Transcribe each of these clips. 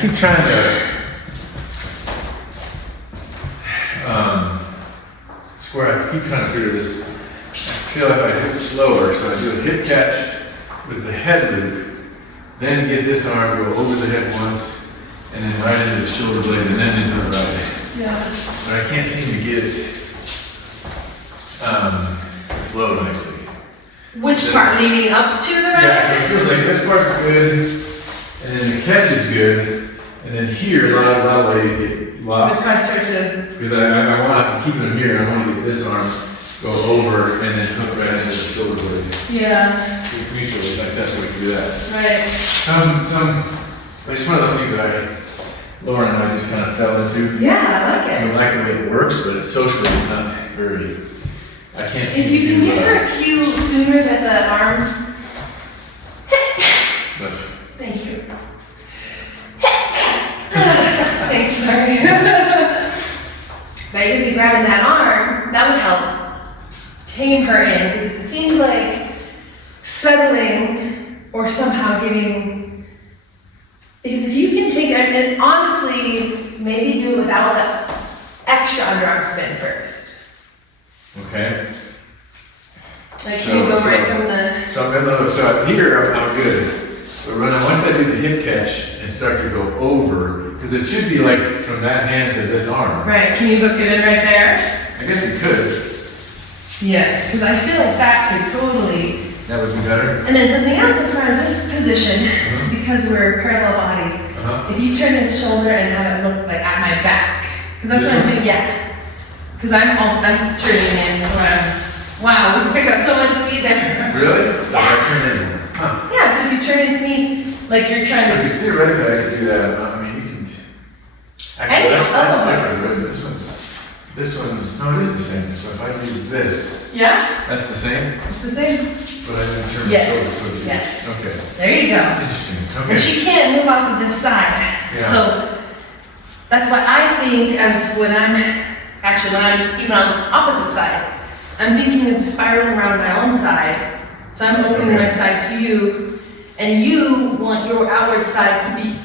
keep trying to square. I keep trying to figure this. I feel like I do it slower, so I do a hip catch with the head loop, then get this arm go over the head once, and then right into the shoulder blade, and then into the right. Yeah. But I can't seem to get it to flow nicely. Which part? Leading up to the right? Yeah, so it feels like this part's good, and then the catch is good, and then here, a lot of ladies get lost. If I start to... Because I want to keep them here, I want to get this arm go over and then hook right into the shoulder blade. Yeah. Mutually, like that's the way to do that. Right. It's one of those things that Lauren and I just kind of fell into. Yeah, I like it. We like the way it works, but socially it's not very, I can't see. If you can get her a cue sooner than the arm. But, Thank you. Thanks, sorry. But you'd be grabbing that arm, that would help tame her in, because it seems like settling or somehow getting, because if you can take it, and honestly, maybe do it without the extra underarm spin first. okay. Like you go right from the... So here I'm good. But once I do the hip catch and start to go over, because it should be like from that hand to this arm. Right, can you hook it in right there? I guess we could. Yeah, because I feel like that could totally... That would be better. And then something else as far as this position, because we're parallel bodies, if you turn this shoulder and have it look like at my back, because that's what I'm doing, yeah. Because I'm turning in, so wow, we can pick up so much speed there. Really? So I turn in. Huh. Yeah, so if you turn into me, like you're trying So to... because theoretically I could do that. I mean, you can. Actually, that's different. This one's, no, it is the same. So if I do this, Yeah? that's the same, It's the same. but I didn't turn Yes, the shoulder towards you. yes. Okay. There you go. Interesting. Okay. And she can't move off of this side. Yeah. So that's why I think when I'm even on the opposite side, I'm thinking of spiraling around my own side. So I'm opening my side to you, and you want your outward side to be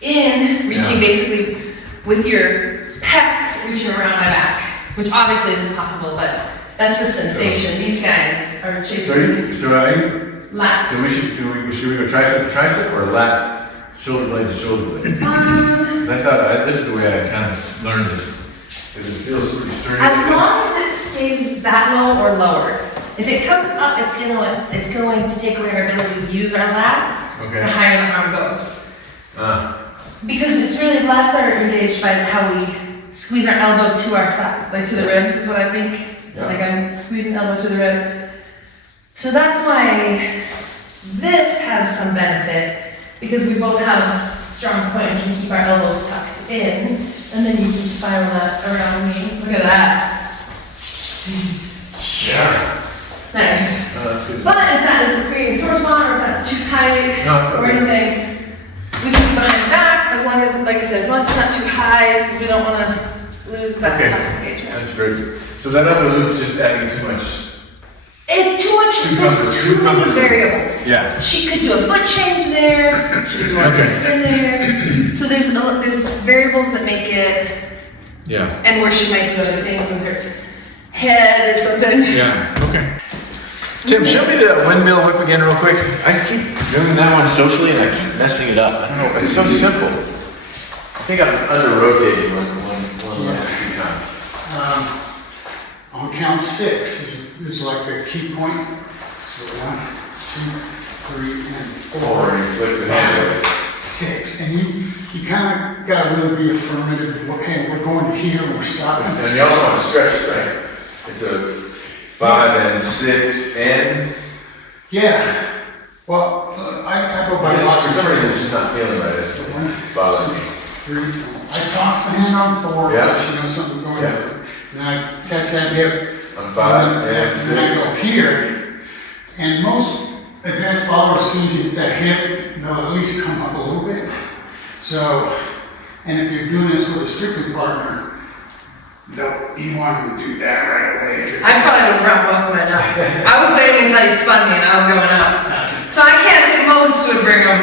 in, reaching basically with your pecs reaching around my back, which obviously isn't possible, but that's the sensation. These guys are chasing lats. So should we go tricep to tricep or lat shoulder blade to shoulder blade? Because I thought this is the way I kind of learned it. Because it feels pretty sturdy. As long as it stays that low or lower. If it comes up, it's going to take away our ability to use our lats. Okay. The higher the arm goes. Because it's really, lats are engaged by how we squeeze our elbow to our side, like to the ribs is what I think. Yeah. Like I'm squeezing the elbow to the rib. So that's why this has some benefit, because we both have a strong point and can keep our elbows tucked in, and then you can spiral that around me. Look at that. Yeah. Nice. Oh, that's good. But if that isn't creating a sore spot, or if that's too tight, or okay. anything, we can keep behind the back, as long as, like I said, as long as it's not too high, because we don't want to lose that Okay. engagement. That's great. So that other loop's just adding too much. It's too much, there's too many variables. Yeah. She could do a foot change there, she could do a foot spin there. So there's variables that make it, Yeah. and where she might do other things with her head or something. Yeah. Okay. Tim, show me the windmill whip again real quick. I keep doing that one socially and I keep messing it up. I don't know, it's so simple. I think I'm under-rotating one last few times. On count 6 is like a key point. So 1, 2, 3, and 4. Or you flip the hand. 6. And you kind of got to really be affirmative. Hey, we're going to here and we're stopping. And you also want to stretch it, right? It's a 5 and 6 and. Yeah. Well, I go by lots For of some reason, it's phrases. just not feeling right. It's bothering me. 3, 4. I toss the hand on 4 Yeah. so she knows something going Yeah. different. Then I touch that hip. On 5 and Then I 6. go here. And most advanced followers seem to hit that hip, they'll at least come up a little bit. So, and if you're doing this with a strictly partner, you want them to do that right away. I probably would rub both of my nuts. I was waiting until you spun me and I was going up. So I can't say most would bring them.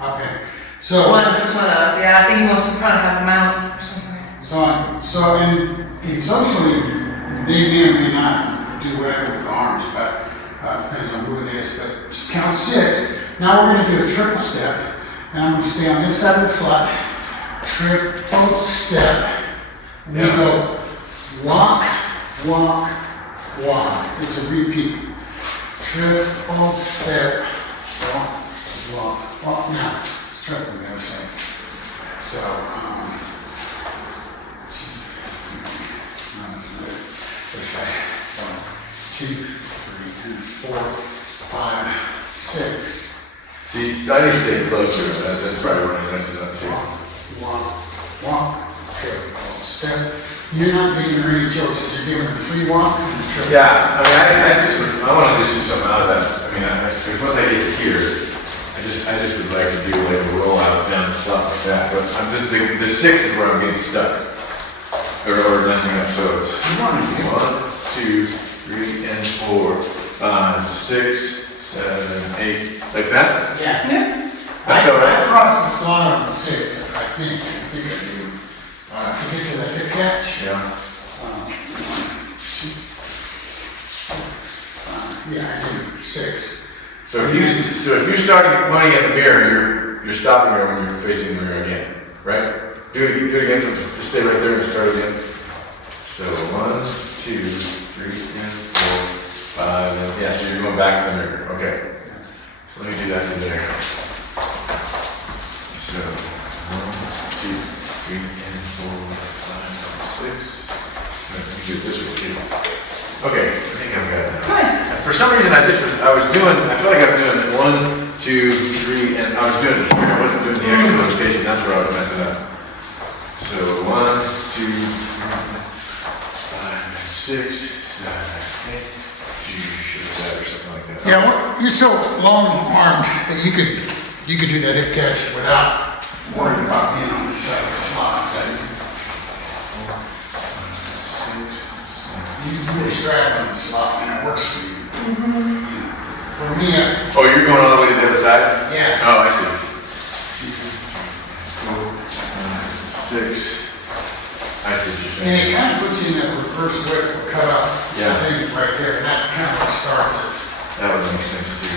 Okay. So. Yeah, I think he wants to kind of have a mount. So and socially, they may or may not do whatever with the arms, but depends on who it is. But just count 6. Now we're going to do a triple step, and I'm going to stay on this side of the slot. Triple step. And we go walk, walk, walk. It's a repeat. Triple step, walk, walk, walk. Now let's try from the other side. So. This side. 1, 2, 3, 4, 5, 6. See, I need to stay closer. That's probably what I'm messing up too. Walk, walk, triple step. You're not giving her any choices. You're giving her 3 walks and a triple. Yeah, I mean, I want to do something out of that. I mean, because once I get here, I just would like to do like a rollout down the slot like that. But I'm just the 6 is where I'm getting stuck or messing up. So it's 1, 2, 3, and 4, 5, 6, 7, 8, like that. Yeah. That's all right. I crossed the slot on 6. I think I do. To get to the hip catch. Yeah. 1, 2, 3, 4, 5. Yeah, I do 6. So if you're starting pointing at the mirror, you're stopping her when you're facing the mirror again, right? Do it again. Just stay right there and start again. So 1, 2, 3, and 4, 5. And yeah, so you're going back to the mirror. Okay. So let me do that to there. So 1, 2, 3, and 4, 5, 6. Let me do it this way too. Okay, I think I've got it now. Nice. For some reason, I feel like I was doing 1, 2, 3, and I was doing it here. I wasn't doing the extra rotation. That's where I was messing up. So 1, 2, 5, 6, 7, 8. That or something like that. Yeah, well, you're so long-armed that you could do that hip catch without worrying about being on the side of the slot. 6, 7. You're strapped on the slot and it works for you. For me, Oh, you're going all the way to the other side? yeah. Oh, I see. 2, 4, 5, 6. I see what you're And saying. it kind of puts you in that reverse whip or cut off Yeah. thing right there, and that's kind of what starts it. That would make sense too.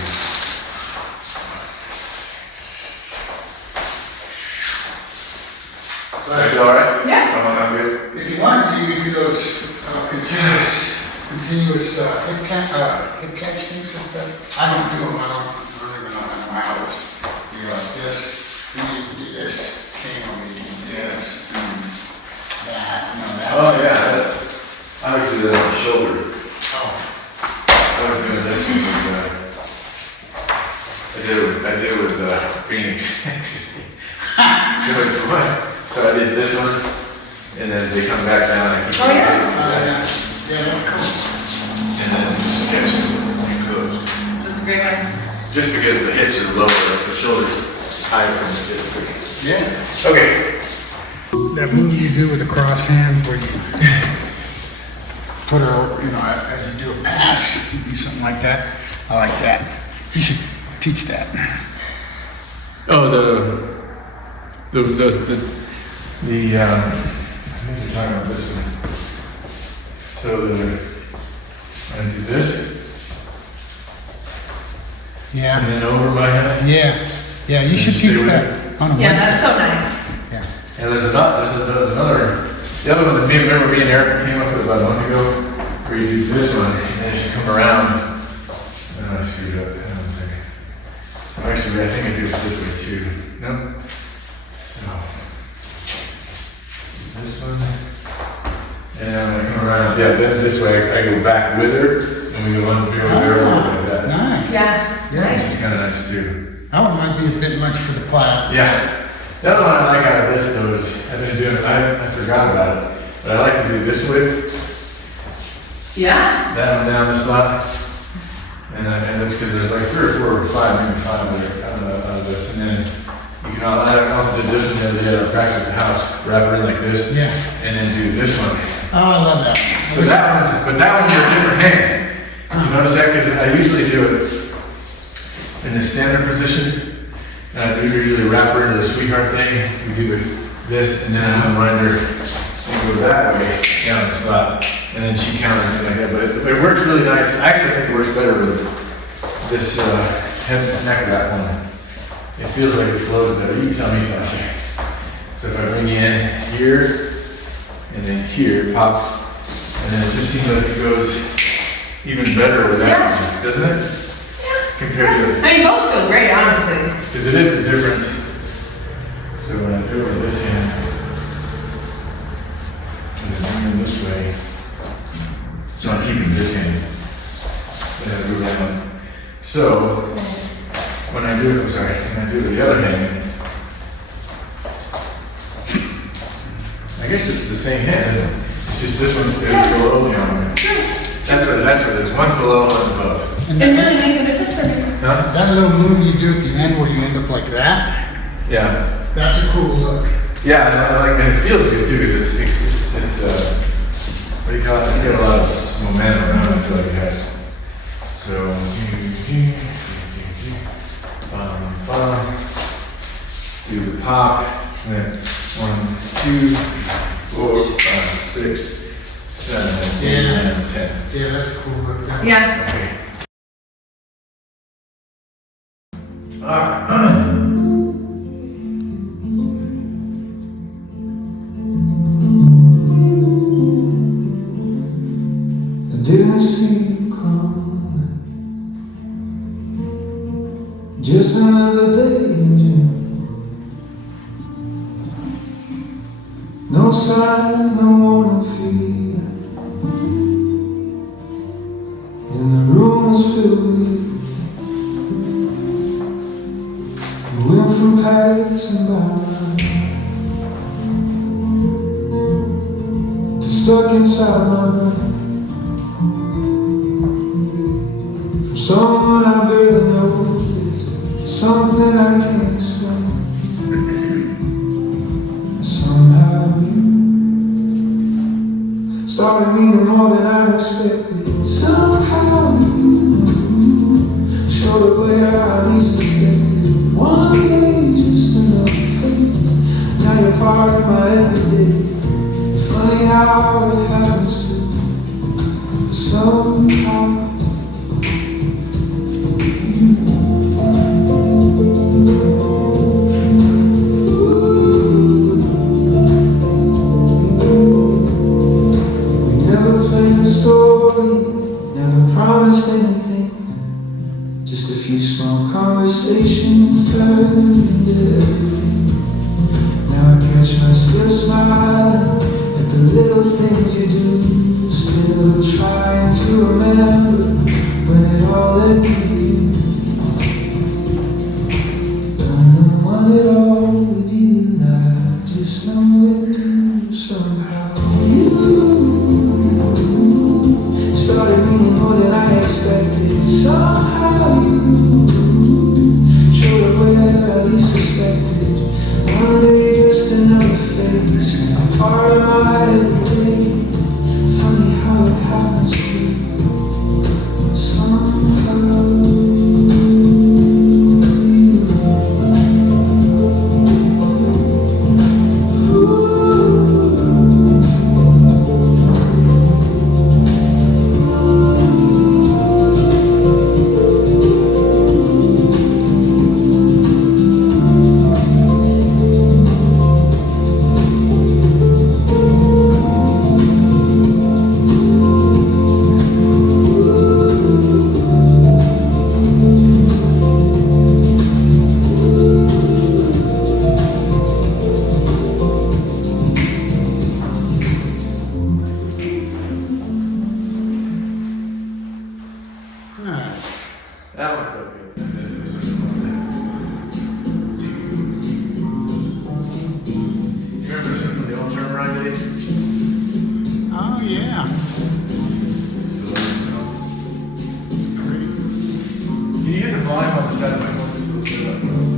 But You all right? Yeah. I'm good. if you wanted to, you could do those continuous hip catch things like that. I don't do them. I don't even know how it's. You like this, and you can do this, and you do this, and that, that. Oh yeah, I was doing that on the shoulder. Oh. I was doing this one with, I did it with Phoenix. So I did this one, and as they come back down, I keep Oh, yeah. Yeah, that's cool. and then just catch it closed. That's a great one. Just because the hips are lower, the shoulders higher than the typically. Yeah. Okay. That move you do with the cross hands where you put her, as you do a pass, you do something like that. I like that. You should teach that. Oh, I think you're talking about this one. So I do this, Yeah. and then over my head. Yeah. Yeah, you should stay teach with that. On a Yeah, Wednesday. that's so nice. Yeah. And there's another, the other one that remember me and Eric came up with about a month ago, where you do this one, and then as you come around, I screwed up, hang on a second. So actually, I think I do it this way too. No? So, this one, and when I come around, yeah, then this way, I go back with her, and we go over there, like that. Nice. Yeah. Yeah. Which is kind of nice too. That one might be a bit much for the cloud. Yeah. The other one I like out of this though is, I've been doing it, I forgot about it, but I like to do this way, Yeah. that one down the slot. And that's because there's like 3 or 4 or 5, maybe 5 out of this. And then you can, I also did this one the other day at our practice at the house, wrap it in like this, Yeah. and then do this one. Oh, I love that. So that one's for a different hand. You notice that? Because I usually do it in the standard position. And I usually wrap her into the sweetheart thing. We do this, and then I'm gonna run her and go that way down the slot, and then she counters it like that. But it works really nice. I actually think it works better with this head neck wrap one. It feels like it flows better. You tell me, Tasha. So if I bring you in here, and then here, pop, and then it just seems like it goes even better with that one, doesn't it? Yeah. Compared to, I mean, both feel great, honestly. because it is a different. So when I do it with this hand, and then bring them this way, so I'm keeping this hand. And I move around. So when I do it, I'm sorry, when I do it with the other hand, I guess it's the same hand, isn't it? It's just this one's going to go only on me. That's what it is. One's below, one's above. And It really makes a difference, or? Huh? that little move you do at the end where you end up like that, Yeah. that's a cool look. Yeah, and I like, and it feels good too, because it's what do you call it? It's got a lot of momentum around it, I feel like it has. So, do the pop, and then 1, 2, 4, 5, 6, 7, 8, 9, 10. Yeah, that's a cool look. That Yeah. Okay. All right. Didn't see you coming. Just another day in June. No signs, no warning feeling. And the room was filled with you. You went from passing by to stuck inside my brain. Someone I barely know is something I can't explain. Somehow you started meaning more than I expected. Somehow you showed up where I least expected. One day, just another phase. Now you're part of my everyday. Funny how it happens to somehow. Promised anything, just a few small conversations turned into everything. Now I catch myself smiling at the little things you do, still trying to remember when it all led to you. Don't want it all to be like, just know it do somehow. You started meaning more than I expected. Somehow you showed up where I least suspected. One day, just another face, part of my everyday. Funny how it happens to you. Somehow. That one felt good. You remember this one from the old turnaround days? Oh, yeah. Can you hit the volume on the side of my phone just a little bit up?